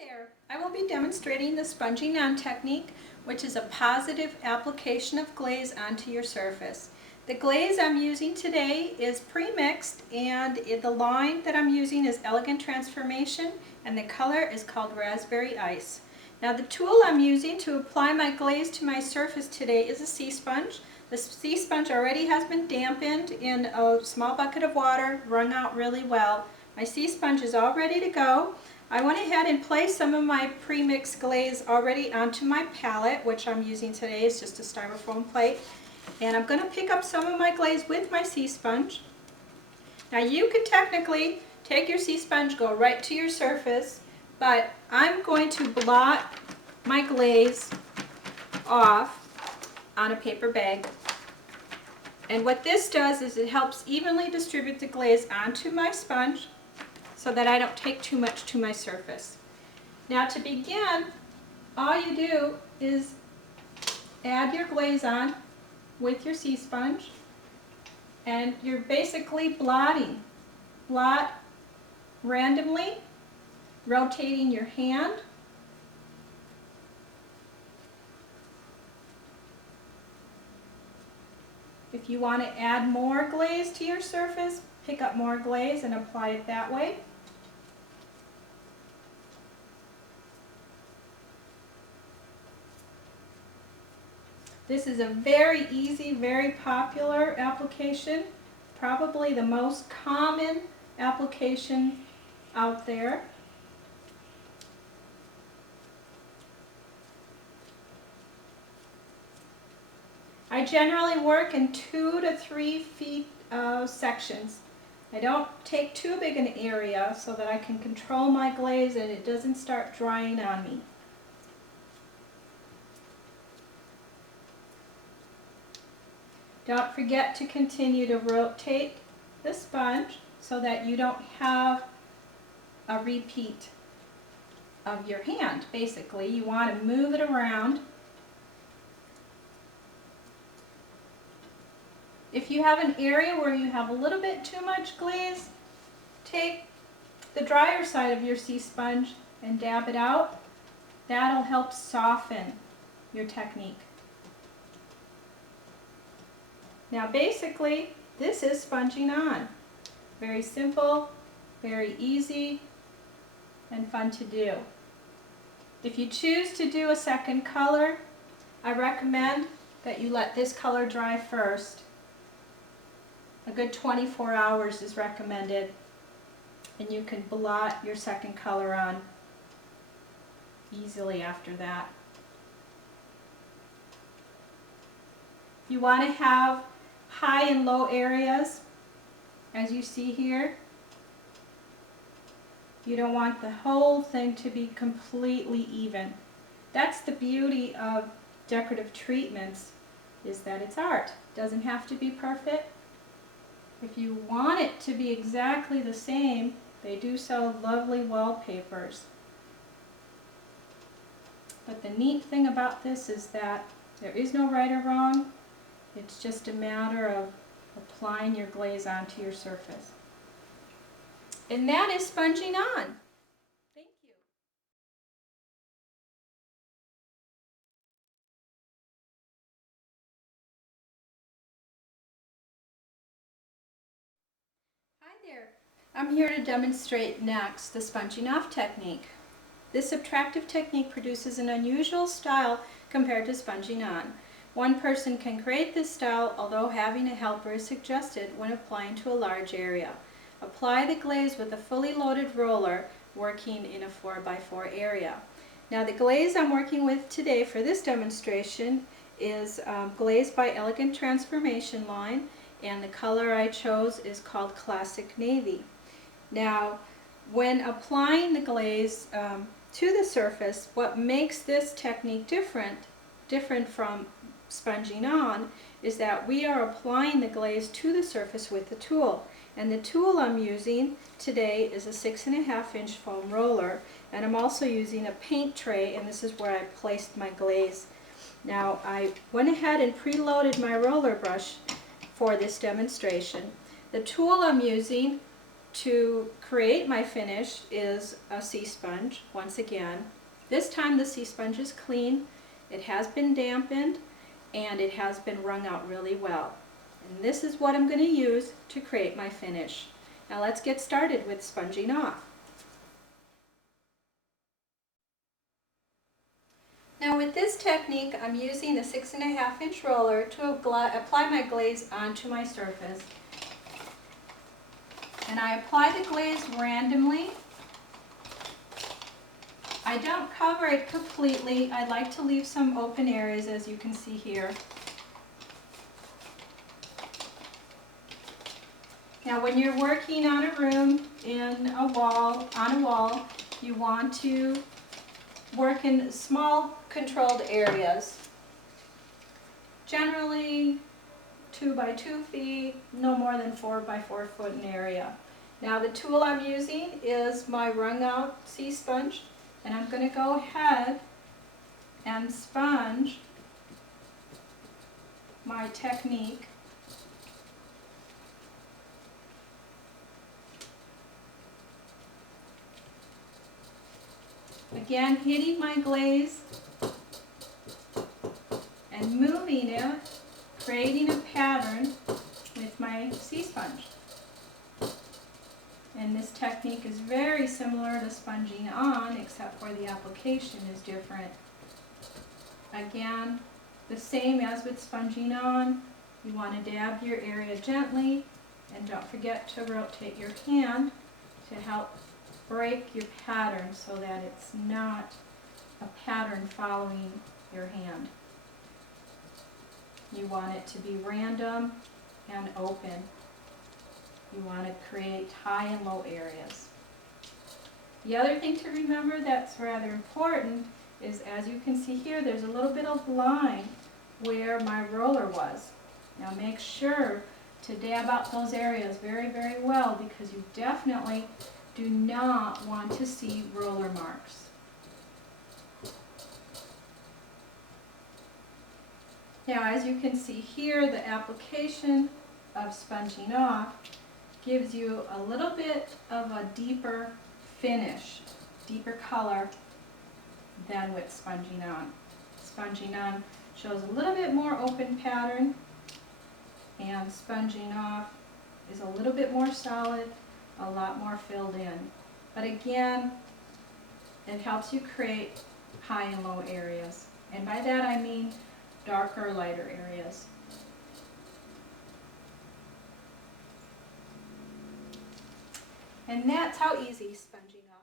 there, I will be demonstrating the sponging on technique, which is a positive application of glaze onto your surface. The glaze I'm using today is pre-mixed, and the line that I'm using is Elegant Transformation, and the color is called Raspberry Ice. Now the tool I'm using to apply my glaze to my surface today is a sea sponge. The sea sponge already has been dampened in a small bucket of water, wrung out really well. My sea sponge is all ready to go. I went ahead and placed some of my pre-mixed glaze already onto my palette, which I'm using today is just a styrofoam plate. And I'm going to pick up some of my glaze with my sea sponge. Now you could technically take your sea sponge, go right to your surface, but I'm going to blot my glaze off on a paper bag. And what this does is it helps evenly distribute the glaze onto my sponge so that I don't take too much to my surface. Now to begin, all you do is add your glaze on with your sea sponge, and you're basically blotting. Blot randomly, rotating your hand. If you want to add more glaze to your surface, pick up more glaze and apply it that way. This is a very easy, very popular application, probably the most common application out there. I generally work in 2 to 3 feet sections. I don't take too big an area so that I can control my glaze and it doesn't start drying on me. Don't forget to continue to rotate the sponge so that you don't have a repeat of your hand. Basically, you want to move it around. If you have an area where you have a little bit too much glaze, take the drier side of your sea sponge and dab it out. That'll help soften your technique. Now basically, this is sponging on. Very simple, very easy, and fun to do. If you choose to do a second color, I recommend that you let this color dry first. A good 24 hours is recommended, and you can blot your second color on easily after that. You want to have high and low areas, as you see here. You don't want the whole thing to be completely even. That's the beauty of decorative treatments, is that it's art. It doesn't have to be perfect. If you want it to be exactly the same, they do sell lovely wallpapers. But the neat thing about this is that there is no right or wrong. It's just a matter of applying your glaze onto your surface. And that is sponging on. Thank you. Hi there. I'm here to demonstrate next the sponging off technique. This subtractive technique produces an unusual style compared to sponging on. One person can create this style, although having a helper is suggested when applying to a large area. Apply the glaze with a fully loaded roller working in a 4x4 area. Now the glaze I'm working with today for this demonstration is glaze by Elegant Transformation line, and the color I chose is called Classic Navy. Now when applying the glaze to the surface, what makes this technique different from sponging on is that we are applying the glaze to the surface with the tool. And the tool I'm using today is a 6.5 inch foam roller, and I'm also using a paint tray, and this is where I placed my glaze. Now I went ahead and preloaded my roller brush for this demonstration. The tool I'm using to create my finish is a sea sponge, once again. This time the sea sponge is clean, it has been dampened, and it has been wrung out really well. And this is what I'm going to use to create my finish. Now let's get started with sponging off. Now with this technique, I'm using the 6.5 inch roller to apply my glaze onto my surface. And I apply the glaze randomly. I don't cover it completely. I like to leave some open areas, as you can see here. Now when you're working on a room, on a wall, you want to work in small controlled areas. Generally 2 by 2 feet, no more than 4 by 4 foot in area. Now the tool I'm using is my wrung out sea sponge, and I'm going to go ahead and sponge my technique. Again, hitting my glaze and moving it, creating a pattern with my sea sponge. And this technique is very similar to sponging on, except for the application is different. Again, the same as with sponging on, you want to dab your area gently, and don't forget to rotate your hand to help break your pattern so that it's not a pattern following your hand. You want it to be random and open. You want to create high and low areas. The other thing to remember that's rather important is, as you can see here, there's a little bit of line where my roller was. Now make sure to dab out those areas very, very well, because you definitely do not want to see roller marks. Now as you can see here, the application of sponging off gives you a little bit of a deeper finish, deeper color than with sponging on. Sponging on shows a little bit more open pattern, and sponging off is a little bit more solid, a lot more filled in. But again, it helps you create high and low areas. And by that I mean darker, lighter areas. And that's how easy sponging off